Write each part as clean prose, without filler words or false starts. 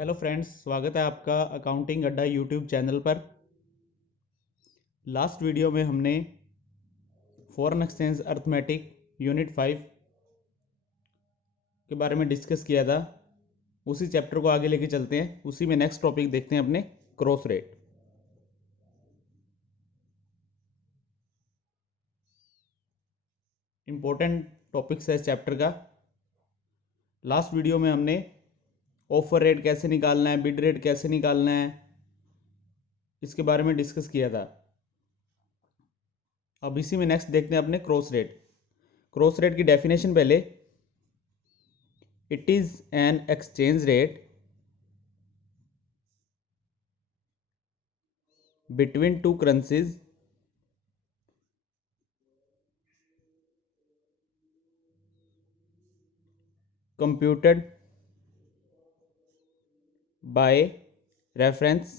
Hello friends, स्वागत है आपका अकाउंटिंग अड्डा यूट्यूब चैनल पर। लास्ट वीडियो में हमने फॉरेन एक्सचेंज अर्थमेटिक यूनिट 5 के बारे में डिस्कस किया था। उसी चैप्टर को आगे लेके चलते हैं। उसी में नेक्स्ट टॉपिक देखते हैं अपने क्रॉस रेट। इम्पोर्टेंट टॉपिक्स है इस चैप्टर का। लास्ट वीडियो में हमने ऑफर रेट कैसे निकालना है, बिड रेट कैसे निकालना है, इसके बारे में डिस्कस किया था। अब इसी में नेक्स्ट देखते हैं अपने क्रॉस रेट। क्रॉस रेट की डेफिनेशन पहले, it is an exchange rate between two currencies computed by reference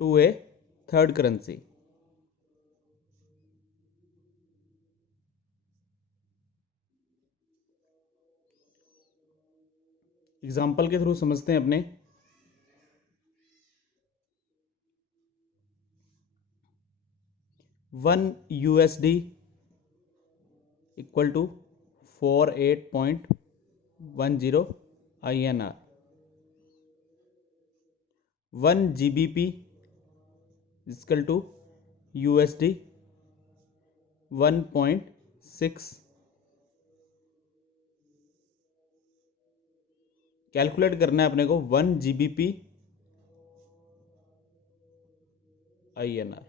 to a third currency। Example के थ्रू समझते हैं अपने। 1 USD equal to 48.10 INR। 1 GBP equal to USD 1.6। Calculate करना है अपने को 1 GBP INR।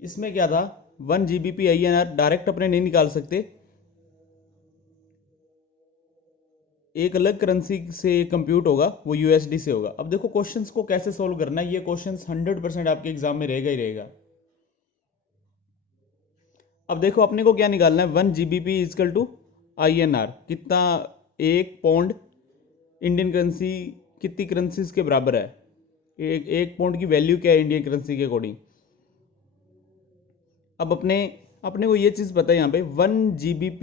इसमें क्या था, 1 GBP INR डायरेक्ट अपने नहीं निकाल सकते, एक अलग करेंसी से कंप्यूट होगा, वो USD से होगा। अब देखो क्वेश्चंस को कैसे सोल्व करना है। ये क्वेश्चंस 100% आपके एग्जाम में रहेगा ही रहेगा। अब देखो अपने को क्या निकालना है, 1 GBP इजकल टू INR कितना, 1 पौंड इंडियन करेंसी कितनी करेंसीज के बराबर है, एक पौंड की वैल्यू क्या है इंडियन करेंसी के अकॉर्डिंग। अब अपने अपने को ये चीज़ पता है यहाँ पे 1 GBP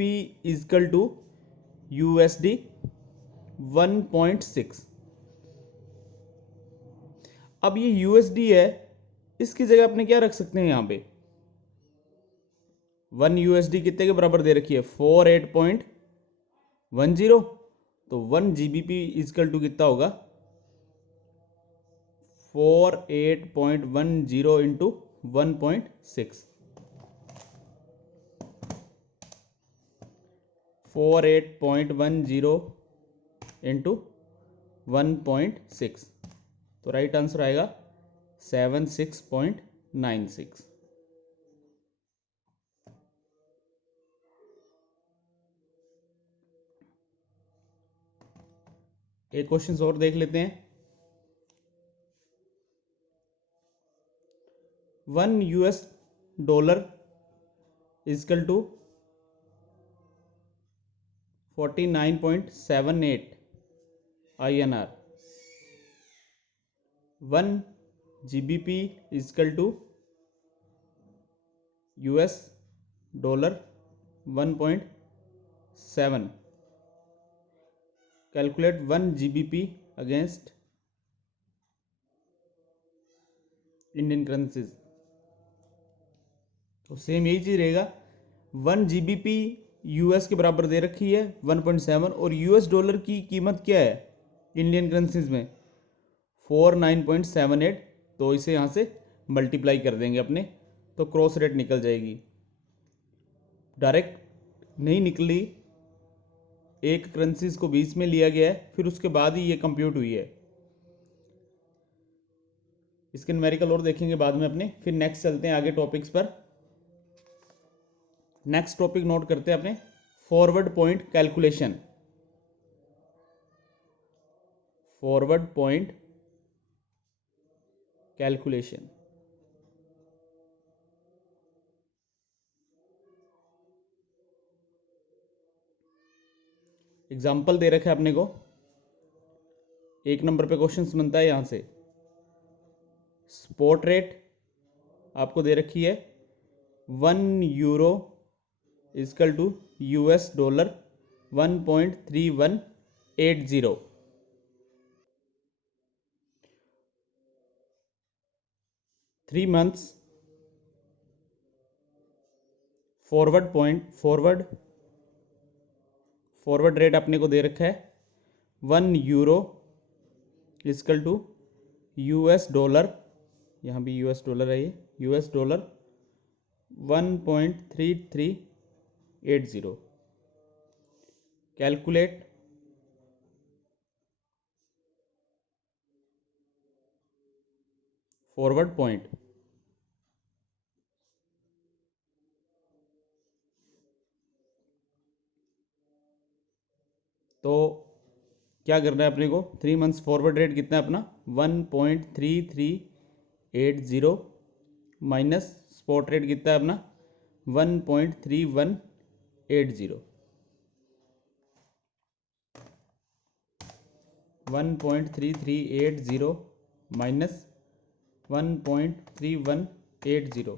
इजकल टू USD 1.6। अब ये USD है, इसकी जगह अपने क्या रख सकते हैं यहाँ पे, 1 USD कितने के बराबर दे रखी है, 48.10। तो 1 GBP इजकल टू कितना होगा, 48.10 इंटू 1.6। 48.10 इंटू 1.6, तो राइट आंसर आएगा 76.96। एक क्वेश्चन और देख लेते हैं। 1 US dollar is equal to 49.78 INR। 1 GBP is equal to $1.7। Calculate 1 GBP against Indian currencies. तो सेम यही चीज रहेगा, 1 GBP US के बराबर दे रखी है 1.7, और US डॉलर की कीमत क्या है इंडियन करेंसीज में, 49.78। तो इसे यहाँ से मल्टीप्लाई कर देंगे अपने, तो क्रॉस रेट निकल जाएगी। डायरेक्ट नहीं निकली, एक करेंसीज को बीच में लिया गया है, फिर उसके बाद ही ये कंप्यूट हुई है। इसके न्यूमेरिकल और देखेंगे बाद में अपने। फिर नेक्स्ट चलते हैं आगे टॉपिक्स पर। नेक्स्ट टॉपिक नोट करते हैं अपने, forward point calculation. Forward point calculation. Example दे रखा है अपने को, 1 नंबर पे क्वेश्चन बनता है यहां से। स्पॉट रेट आपको दे रखी है 1 euro is equal to $1 1.3180। 3 months forward rate अपने को दे रखा है €1 इजकल टू $, यहाँ भी $, है ये $, 1.3380। Calculate forward point. तो क्या करना है अपने को, 3 मंथ्स फॉरवर्ड रेट कितना है अपना 1.3380 माइनस स्पॉट रेट कितना है अपना 1.3180। 1.3380 माइनस 1.3180,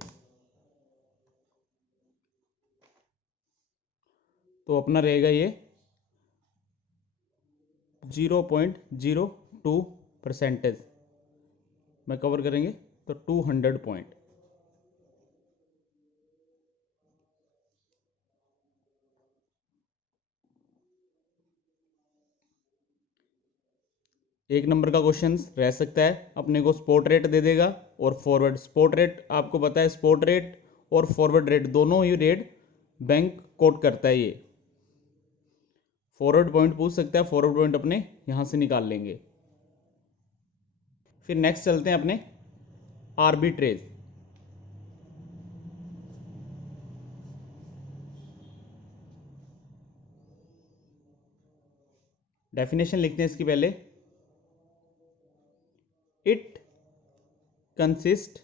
तो अपना रहेगा ये 0.02% में कवर करेंगे तो 200 पॉइंट। एक नंबर का क्वेश्चन रह सकता है, अपने को स्पॉट रेट दे देगा और फॉरवर्ड। स्पॉट रेट आपको पता है, स्पॉट रेट और फॉरवर्ड रेट दोनों ही रेट बैंक कोट करता है ये। फॉरवर्ड पॉइंट पूछ सकता है, फॉरवर्ड पॉइंट अपने यहां से निकाल लेंगे। फिर नेक्स्ट चलते हैं अपने आर्बिट्रेज। डेफिनेशन लिखते हैं इसकी पहले। It consist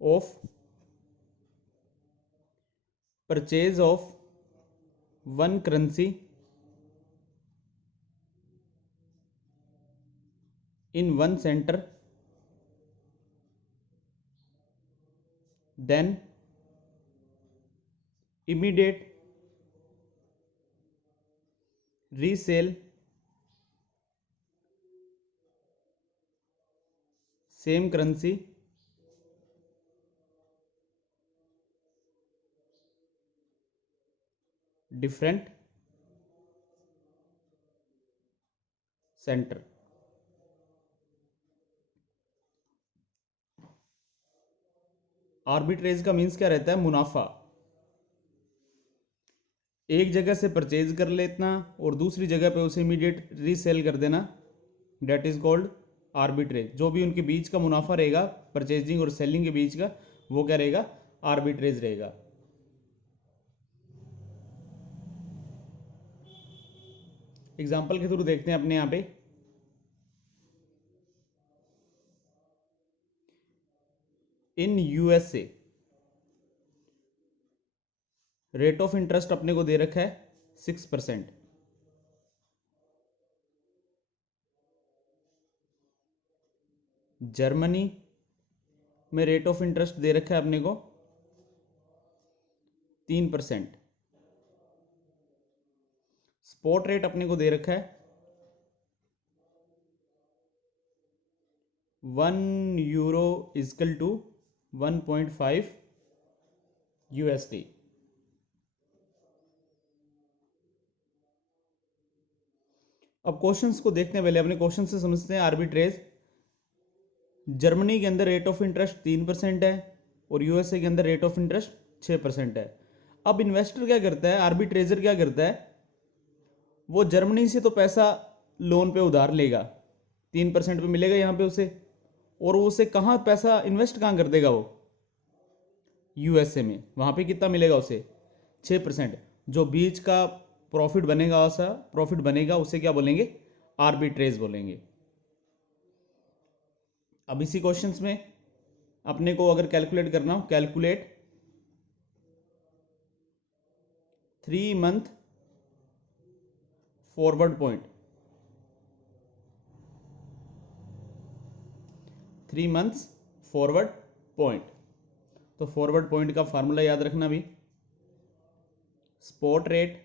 of purchase of one currency in one center, then immediate resale same currency different center। Arbitrage का मीन्स क्या रहता है, मुनाफा। एक जगह से परचेज कर लेना और दूसरी जगह पे उसे इमीडिएट रीसेल कर देना, डेट इज कॉल्ड आर्बिट्रेज। जो भी उनके बीच का मुनाफा रहेगा परचेजिंग और सेलिंग के बीच का, वो क्या रहेगा, आर्बिट्रेज रहेगा। एग्जाम्पल के थ्रू देखते हैं अपने यहाँ पे। In USA rate of interest अपने को दे रखा है 6%। जर्मनी में रेट ऑफ इंटरेस्ट दे रखा है अपने को 3%। स्पॉट रेट अपने को दे रखा है €1 इजकल टू 1.5 USD। अब क्वेश्चंस को देखने पहले अपने क्वेश्चन से समझते हैं। आर्बिट्रेज, जर्मनी के अंदर रेट ऑफ इंटरेस्ट 3% है और यूएसए के अंदर रेट ऑफ इंटरेस्ट 6% है। अब इन्वेस्टर क्या करता है, आर्बिट्रेजर क्या करता है, वो जर्मनी से तो पैसा लोन पे उधार लेगा, 3% पे मिलेगा यहाँ पे उसे, और वो उसे कहाँ पैसा इन्वेस्ट कहाँ कर देगा, वो यूएसए में। वहाँ पे कितना मिलेगा उसे, 6%। जो बीच का प्रॉफिट बनेगा, ऐसा प्रॉफिट बनेगा, उसे क्या बोलेंगे, आर्बिट्रेज बोलेंगे। अब इसी क्वेश्चंस में अपने को अगर कैलकुलेट करना हो, calculate 3 month forward point. 3 months forward point. तो फॉरवर्ड पॉइंट का फार्मूला याद रखना भी, spot rate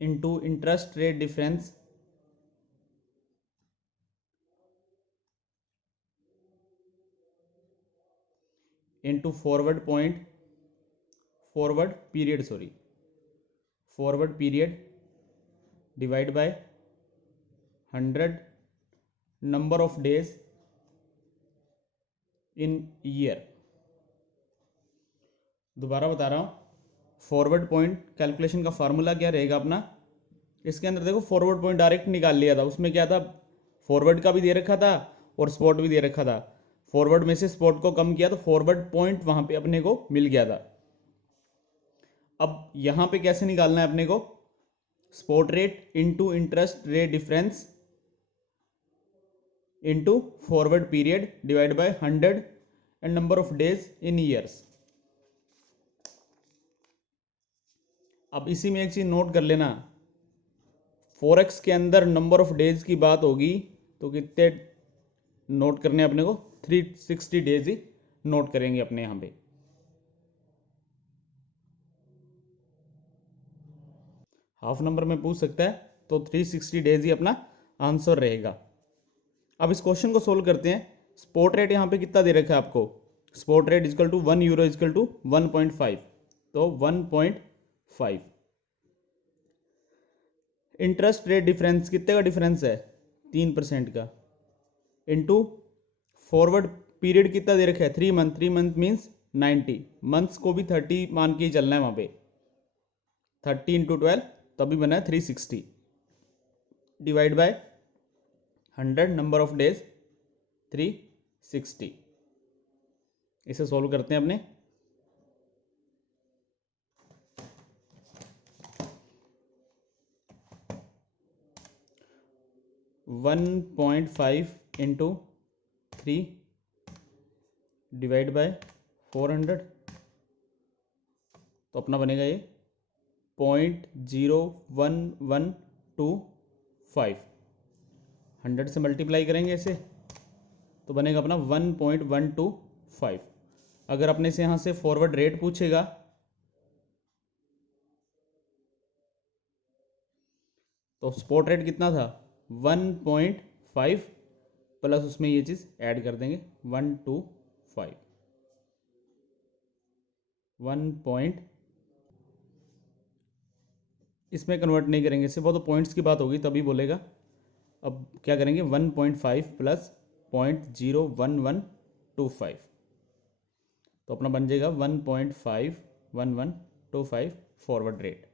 into interest rate difference into forward period divide by 100 number of days in year. दोबारा बता रहा हूँ, फॉरवर्ड पॉइंट कैलकुलेशन का फार्मूला क्या रहेगा अपना, इसके अंदर देखो फॉरवर्ड पॉइंट डायरेक्ट निकाल लिया था, उसमें क्या था, फॉरवर्ड का भी दे रखा था और स्पॉट भी दे रखा था। फॉरवर्ड में से स्पॉट को कम किया तो फॉरवर्ड पॉइंट वहां पे अपने को मिल गया था। अब यहां पे कैसे निकालना है अपने को, spot rate into interest rate difference into forward period divide by 100 and number of days in years. अब इसी में एक चीज नोट कर लेना, फॉरेक्स के अंदर नंबर ऑफ डेज की बात होगी तो कितने नोट करने अपने को, 360 डेज ही नोट करेंगे अपने यहाँ पे। हाफ नंबर में पूछ सकता है तो 360 डेज ही अपना आंसर रहेगा। अब इस क्वेश्चन को सोल्व करते हैं। स्पॉट रेट यहाँ पे कितना दे रखा है आपको, spot rate is equal to 1 euro is equal to 1.5, तो 1.5। इंटरेस्ट रेट डिफरेंस कितने का डिफरेंस है, 3% का, इनटू फॉरवर्ड पीरियड कितना दे रखा है, 3 मंथ, 3 मंथ मीन्स 90 मंथ्स को भी 30 मान के ही चलना है वहां पे, 30 इंटू 12 तभी बना है 360 divide by 100 number of days 360। इसे सॉल्व करते हैं अपने। वन 1.5 इंटू 3 डिवाइड बाय 400, तो अपना बनेगा ये 0.0125। 100 से मल्टीप्लाई करेंगे इसे तो बनेगा अपना 1.125। अगर अपने से यहाँ से फॉरवर्ड रेट पूछेगा तो स्पॉट रेट कितना था 1.5 प्लस उसमें ये चीज़ ऐड कर देंगे 125 1. इसमें कन्वर्ट नहीं करेंगे, सिर्फ वो तो पॉइंट्स की बात होगी तभी बोलेगा। अब क्या करेंगे 1.5 प्लस 0.01125, तो अपना बन जाएगा 1.51125 फॉरवर्ड रेट।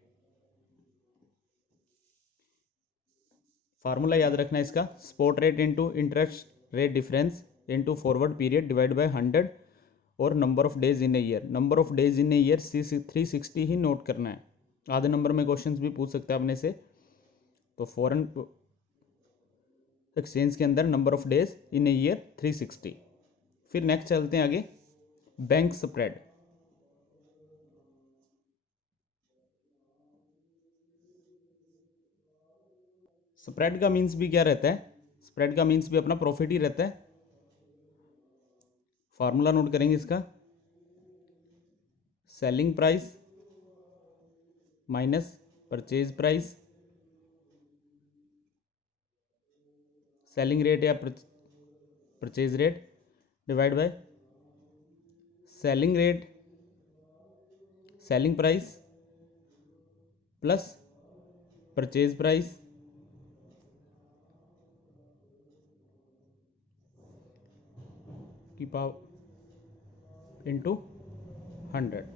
फार्मूला याद रखना है इसका, spot rate into interest rate difference into forward period divide by 100 और number of days in a year. Number of days in a year 360 he note करना है। आधे नंबर में क्वेश्चंस भी पूछ सकता है अपने से। तो फॉरेन एक्सचेंज के अंदर number of days in a year 360। फिर नेक्स्ट चलते हैं आगे, बैंक स्प्रेड। स्प्रेड का मीन्स भी क्या रहता है, स्प्रेड का मीन्स भी अपना प्रॉफिट ही रहता है। फार्मूला नोट करेंगे इसका, selling price minus purchase price, selling rate या purchase rate divide by selling rate, selling price plus purchase price की पावर इंटू 100।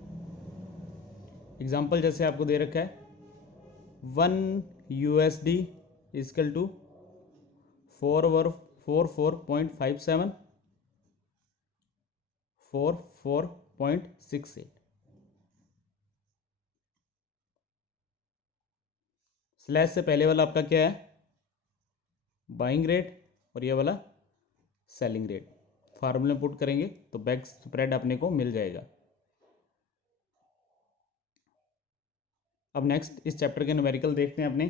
एग्जाम्पल जैसे आपको दे रखा है 1 USD इजकल टू 44.57 44.68। स्लैश से पहले वाला आपका क्या है, बाइंग रेट, और ये वाला सेलिंग रेट। फार्मूले पुट करेंगे तो बैंक स्प्रेड अपने को मिल जाएगा। अब नेक्स्ट इस चैप्टर के न्यूमेरिकल देखते हैं अपने।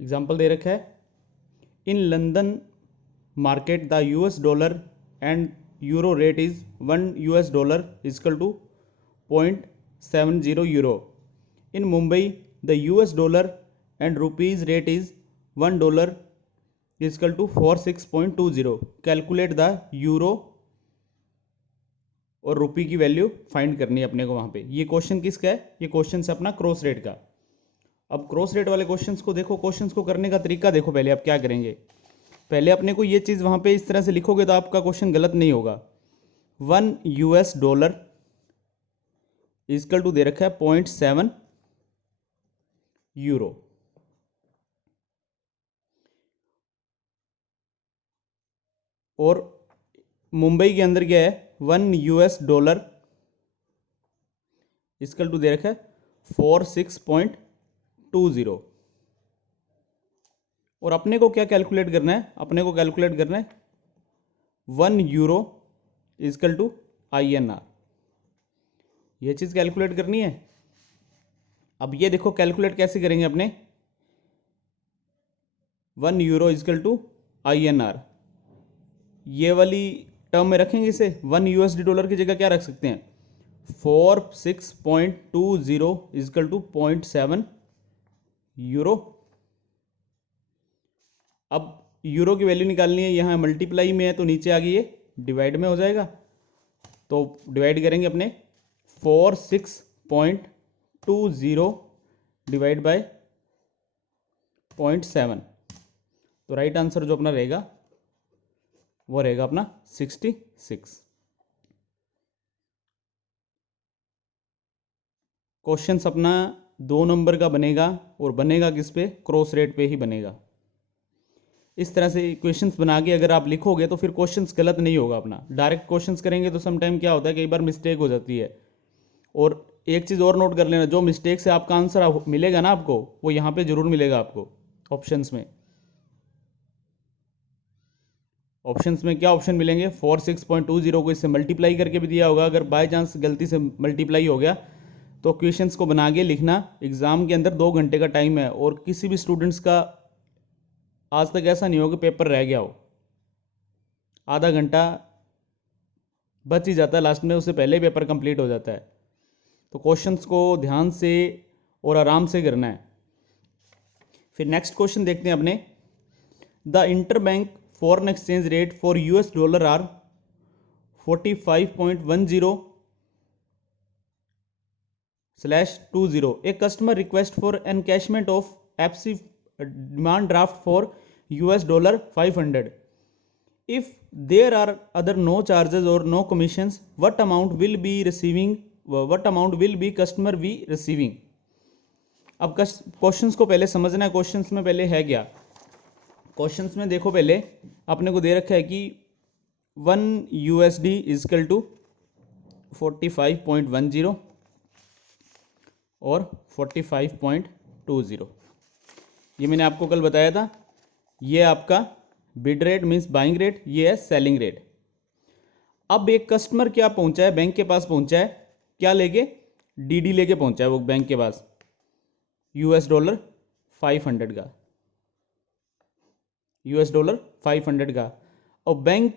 एग्जाम्पल दे रखा है in London market the US dollar and euro rate is $1 is equal to 0.70 euro. In Mumbai the US dollar and rupees rate is $1 is equal to 46.20. Calculate the euro और रुपी की value find करनी है अपने को वहां पे। ये question किसका है? ये क्वेश्चन है अपना क्रॉस रेट का। अब क्रॉस रेट वाले क्वेश्चंस को देखो, क्वेश्चंस को करने का तरीका देखो। पहले आप क्या करेंगे, पहले अपने को ये चीज़ वहाँ पे इस तरह से लिखोगे तो आपका क्वेश्चन गलत नहीं होगा। $1 इक्वल टू दे रखा है 0.7 यूरो। और मुंबई के अंदर क्या है, $1 इक्वल टू दे रखा है 46.20। और अपने को क्या कैलकुलेट करना है, अपने को कैलकुलेट करना है €1 इक्वल टू INR। यह चीज़ कैलकुलेट करनी है। अब ये देखो कैलकुलेट कैसे करेंगे अपने, €1 इक्वल टू INR, ये वाली टर्म में रखेंगे इसे। $1 की जगह क्या रख सकते हैं, 46.20 इक्वल टू 0.7 यूरो। अब यूरो की वैल्यू निकालनी है, यहाँ मल्टीप्लाई में है तो नीचे आ गई ये डिवाइड में हो जाएगा। तो डिवाइड करेंगे अपने 46.20 डिवाइड बाय 0.7। तो राइट आंसर जो अपना रहेगा वो रहेगा अपना 66। क्वेश्चंस अपना 2 नंबर का बनेगा और बनेगा किस पे, क्रॉस रेट पे ही बनेगा। इस तरह से क्वेश्चंस बना के अगर आप लिखोगे तो फिर क्वेश्चंस गलत नहीं होगा अपना। डायरेक्ट क्वेश्चंस करेंगे तो समटाइम क्या होता है, कई बार मिस्टेक हो जाती है। और एक चीज़ और नोट कर लेना, जो मिस्टेक से आपका आंसर मिलेगा ना आपको, वो यहाँ पे जरूर मिलेगा आपको ऑप्शंस में। ऑप्शंस में क्या ऑप्शन मिलेंगे, 46.20 को इससे मल्टीप्लाई करके भी दिया होगा। अगर बाय चांस गलती से मल्टीप्लाई हो गया तो क्वेश्चंस को बना के लिखना। एग्जाम के अंदर 2 घंटे का टाइम है और किसी भी स्टूडेंट्स का आज तक ऐसा नहीं हो कि पेपर रह गया हो। आधा घंटा बच ही जाता है लास्ट में, उससे पहले ही पेपर कंप्लीट हो जाता है। तो क्वेश्चंस को ध्यान से और आराम से करना है। फिर नेक्स्ट क्वेश्चन देखते हैं अपने। The interbank foreign exchange rate for US dollar are 45.10/20। A customer request for encashment of FC demand draft for US dollar 500। If there are other no charges or no commissions, what amount will be customer be receiving? अब questions को पहले समझना है। Questions में पहले है क्या, questions में देखो पहले अपने को दे रखा है कि $1 इक्वल टू 45.10 और 45.20। ये मैंने आपको कल बताया था। ये आपका bid rate means buying rate, ये है सेलिंग रेट। अब एक कस्टमर क्या पहुंचा है, बैंक के पास पहुंचा है, क्या लेके, DD लेके पहुंचा है वो बैंक के पास US डॉलर 500 का, US डॉलर 500 का। और बैंक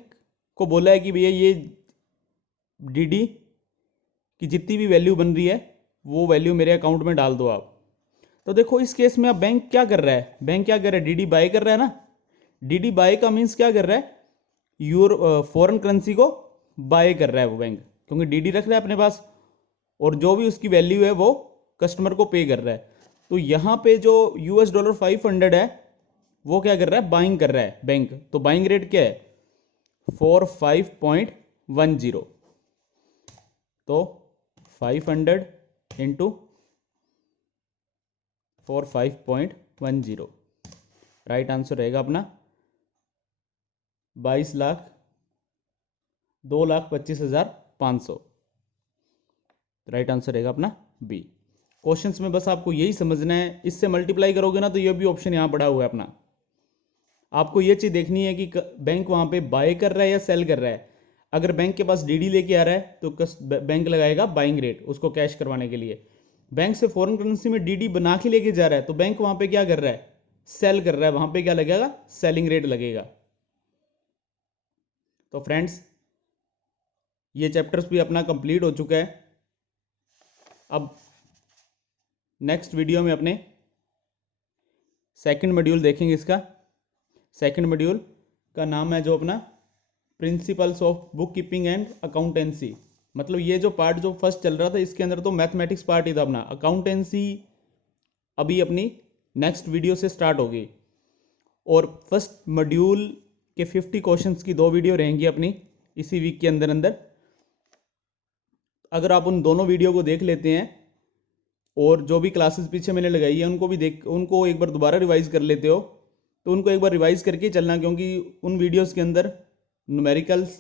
को बोला है कि भैया ये DD की जितनी भी वैल्यू बन रही है वो वैल्यू मेरे अकाउंट में डाल दो आप। तो देखो इस केस में अब बैंक क्या कर रहा है, बैंक क्या कर रहा है, DD बाय कर रहा है ना। DD बाय का मीन्स क्या कर रहा है, फॉरेन करेंसी को बाय कर रहा है वो बैंक, क्योंकि DD रख रहा है अपने पास और जो भी उसकी वैल्यू है वो कस्टमर को पे कर रहा है। तो यहाँ पे जो US डॉलर 500 है वो क्या कर रहा है, बाइंग कर रहा है बैंक। तो बाइंग रेट क्या है, 45.10। तो 500 इंटू 45.10, राइट आंसर रहेगा अपना 22,02,25,500। राइट आंसर रहेगा अपना बी। क्वेश्चंस में बस आपको यही समझना है, इससे मल्टीप्लाई करोगे ना तो ये भी ऑप्शन यहाँ पड़ा हुआ है अपना। आपको ये चीज़ देखनी है कि बैंक वहाँ पे बाय कर रहा है या सेल कर रहा है। अगर बैंक के पास DD लेके आ रहा है तो बैंक लगाएगा बाइंग रेट उसको कैश करवाने के लिए। बैंक से फॉरेन करेंसी में DD बना के लेके जा रहा है तो बैंक वहाँ पे क्या कर रहा है, सेल कर रहा है, वहाँ पे क्या लगेगा, सेलिंग रेट लगेगा। तो फ्रेंड्स ये चैप्टर्स भी अपना कंप्लीट हो चुका है। अब नेक्स्ट वीडियो में अपने सेकंड मॉड्यूल देखेंगे। इसका सेकंड मॉड्यूल का नाम है जो अपना principles of book keeping and accountancy. मतलब ये जो पार्ट जो फर्स्ट चल रहा था इसके अंदर तो मैथमेटिक्स पार्ट ही था अपना, अकाउंटेंसी अभी अपनी नेक्स्ट वीडियो से स्टार्ट होगी। और फर्स्ट मॉड्यूल के 50 क्वेश्चंस की 2 वीडियो रहेंगी अपनी इसी वीक के अंदर अंदर। अगर आप उन दोनों वीडियो को देख लेते हैं और जो भी क्लासेस पीछे मैंने लगाई है उनको एक बार दोबारा रिवाइज कर लेते हो, तो उनको एक बार रिवाइज करके चलना, क्योंकि उन वीडियोस के अंदर न्यूमेरिकल्स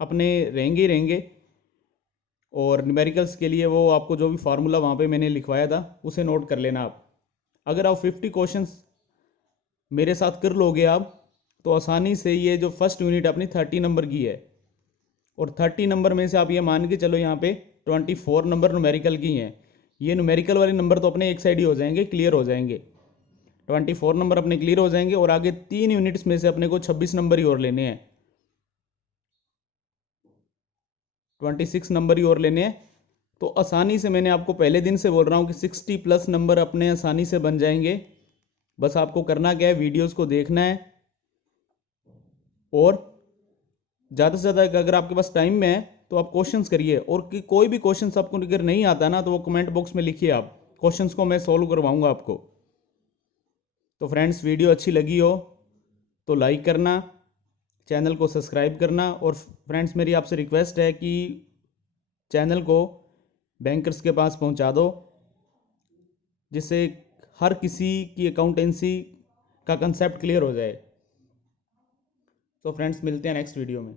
अपने रहेंगे ही रहेंगे। और न्यूमेरिकल्स के लिए वो आपको जो भी फार्मूला वहाँ पे मैंने लिखवाया था उसे नोट कर लेना आप। अगर आप 50 क्वेश्चंस मेरे साथ कर लोगे आप, तो आसानी से ये जो फर्स्ट यूनिट अपनी 30 नंबर की है, और 30 नंबर में से आप ये मान के चलो यहाँ पे 24 नंबर न्यूमेरिकल की हैं। ये न्यूमेरिकल वाले नंबर तो अपने एक साइड ही हो जाएंगे, क्लियर हो जाएंगे। 24 नंबर अपने क्लियर हो जाएंगे और आगे 3 यूनिट्स में से अपने को 26 नंबर ही और लेने हैं, 26 नंबर ही और लेने हैं। तो आसानी से, मैंने आपको पहले दिन से बोल रहा हूँ कि 60 प्लस नंबर अपने आसानी से बन जाएंगे। बस आपको करना क्या है, वीडियोस को देखना है और ज़्यादा से ज़्यादा अगर आपके पास टाइम में है तो आप क्वेश्चंस करिए। और कि कोई भी क्वेश्चंस आपको अगर नहीं आता ना तो वो कमेंट बॉक्स में लिखिए, आप क्वेश्चंस को मैं सॉल्व करवाऊंगा आपको। तो फ्रेंड्स वीडियो अच्छी लगी हो तो लाइक करना, चैनल को सब्सक्राइब करना, और फ्रेंड्स मेरी आपसे रिक्वेस्ट है कि चैनल को बैंकर्स के पास पहुंचा दो, जिससे हर किसी की अकाउंटेंसी का कंसेप्ट क्लियर हो जाए। तो फ्रेंड्स मिलते हैं नेक्स्ट वीडियो में।